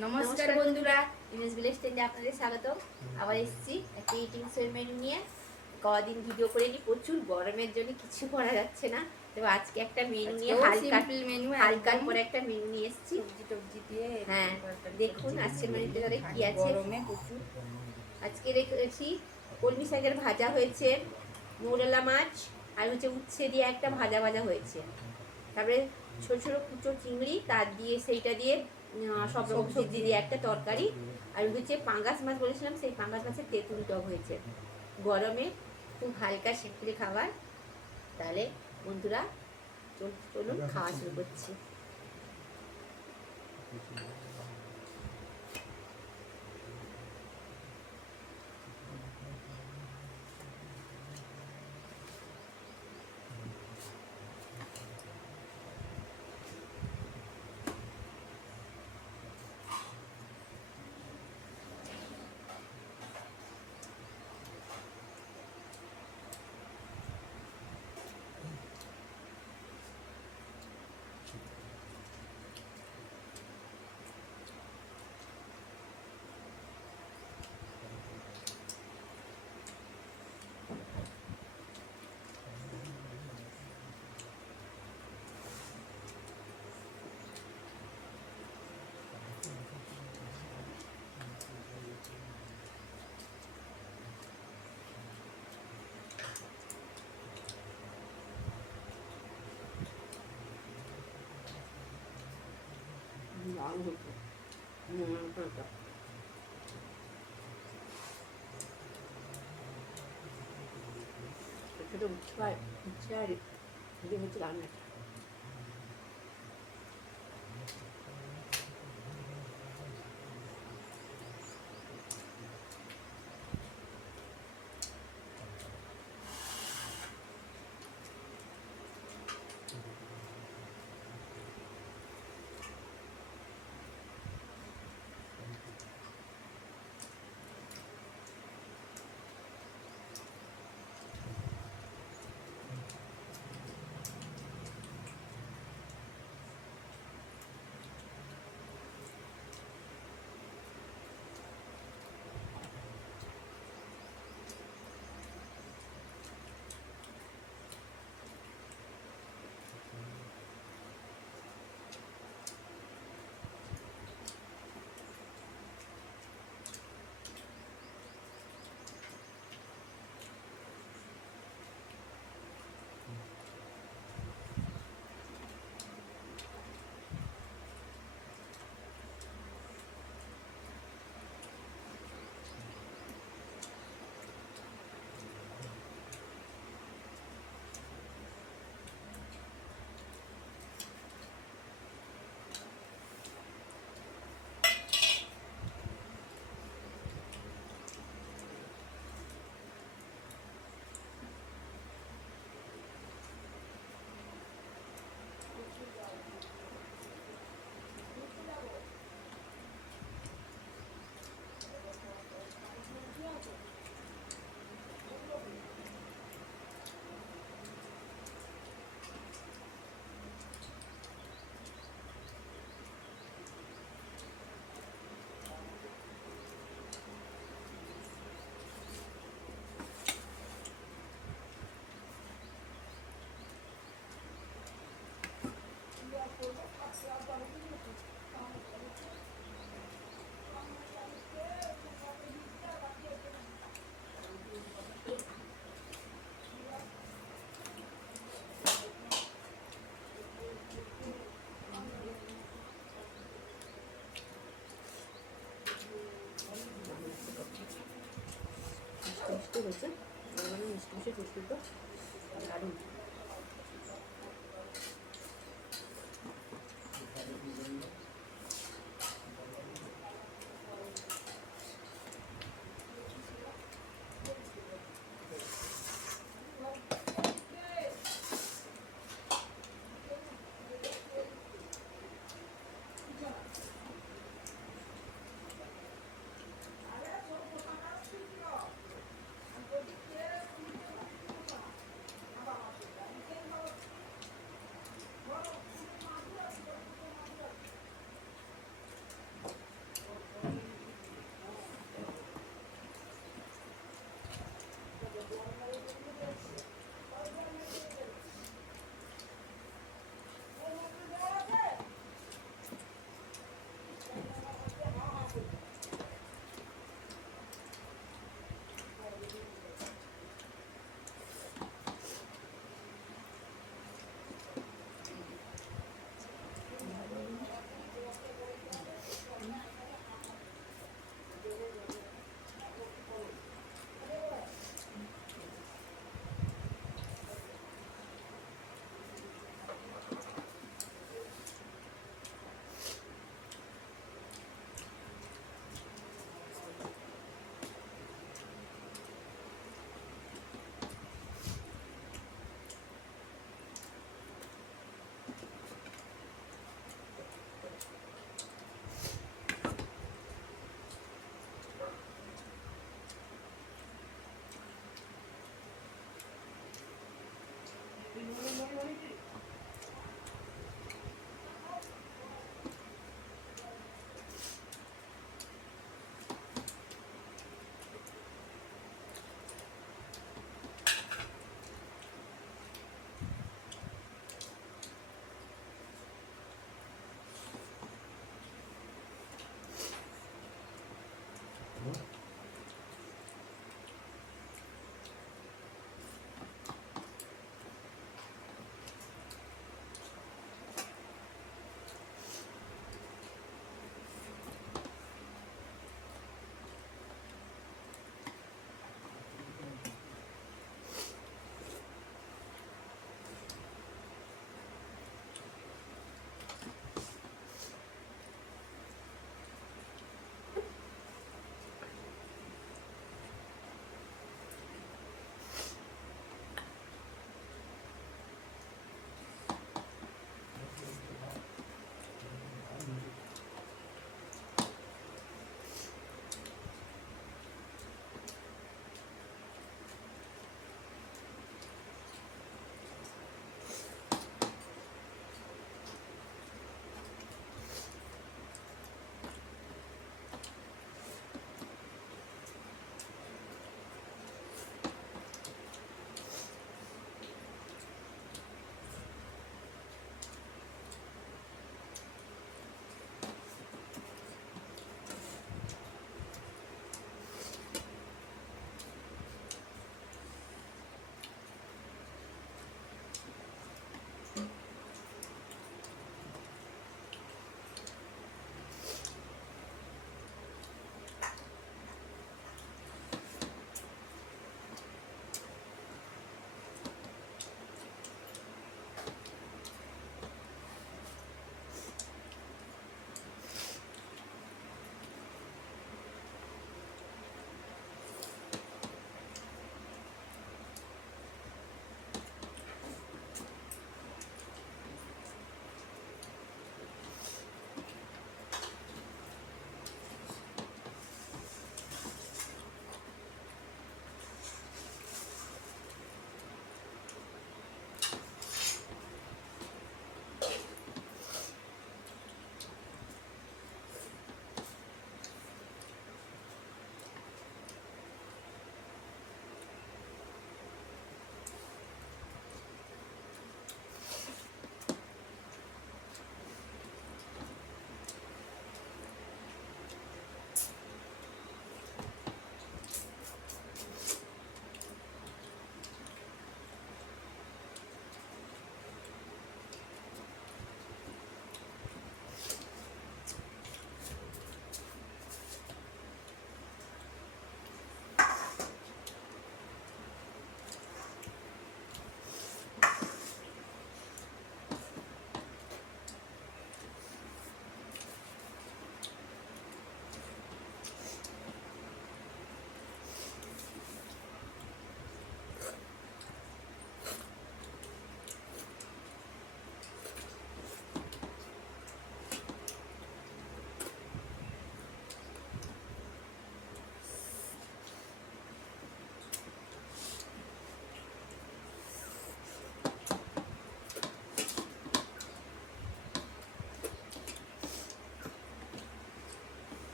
নমস্কার বন্ধুরা, image village টেন্ডে আপনাদের স্বাগত। আবার এসেছি একটা ইটিং শোয়ের মেনু নিয়ে। কদিন ভিডিও করে নি, প্রচুর গরমের জন্য কিছু করা যাচ্ছে না। তো আজকে একটা মেনু নিয়ে হালকা করে একটা মেনু নিয়ে এসেছি, সবজি টবজি দিয়ে। হ্যাঁ, দেখুন আজকের মেনুতে তাহলে কি আছে। গরমে প্রচুর আজকে রেখেছি কলমি শাকের ভাজা হয়েছে, মৌরলা মাছ আর হচ্ছে উচ্ছে দিয়ে একটা ভাজা ভাজা হয়েছে। তারপরে ছোট ছোট কুচো চিংড়ি, তার দিয়ে সেইটা দিয়ে সব রকম সবজি দিয়ে একটা তরকারি। আর হচ্ছে পাঙ্গাস মাছ বলেছিলাম, সেই পাঙ্গাস মাছের তেঁতুল টক হয়েছে। গরমে খুব হালকা সিম্পলি খাবার। তাহলে বন্ধুরা চলুন খাওয়া শুরু করছি। ছোট উচ্ছে আর হচ্ছে রান্না। মিষ্টি হয়েছে, মিষ্টি মিষ্টি ফুটফুটো দারুণ।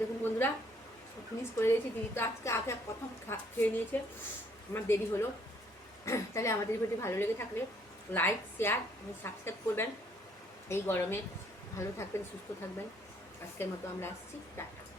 দেখুন বন্ধুরা ফিনিশ করে দিয়েছি। দিদি তো আজকে আগে প্রথম খেয়ে নিয়েছে, আমার দেরি হলো। তাহলে আমাদের ভিডিও ভালো লেগে থাকলে লাইক শেয়ার এবং সাবস্ক্রাইব করবেন। এই গরমে ভালো থাকবেন, সুস্থ থাকবেন। আজকের মতো আমরা আসছি, টাটা।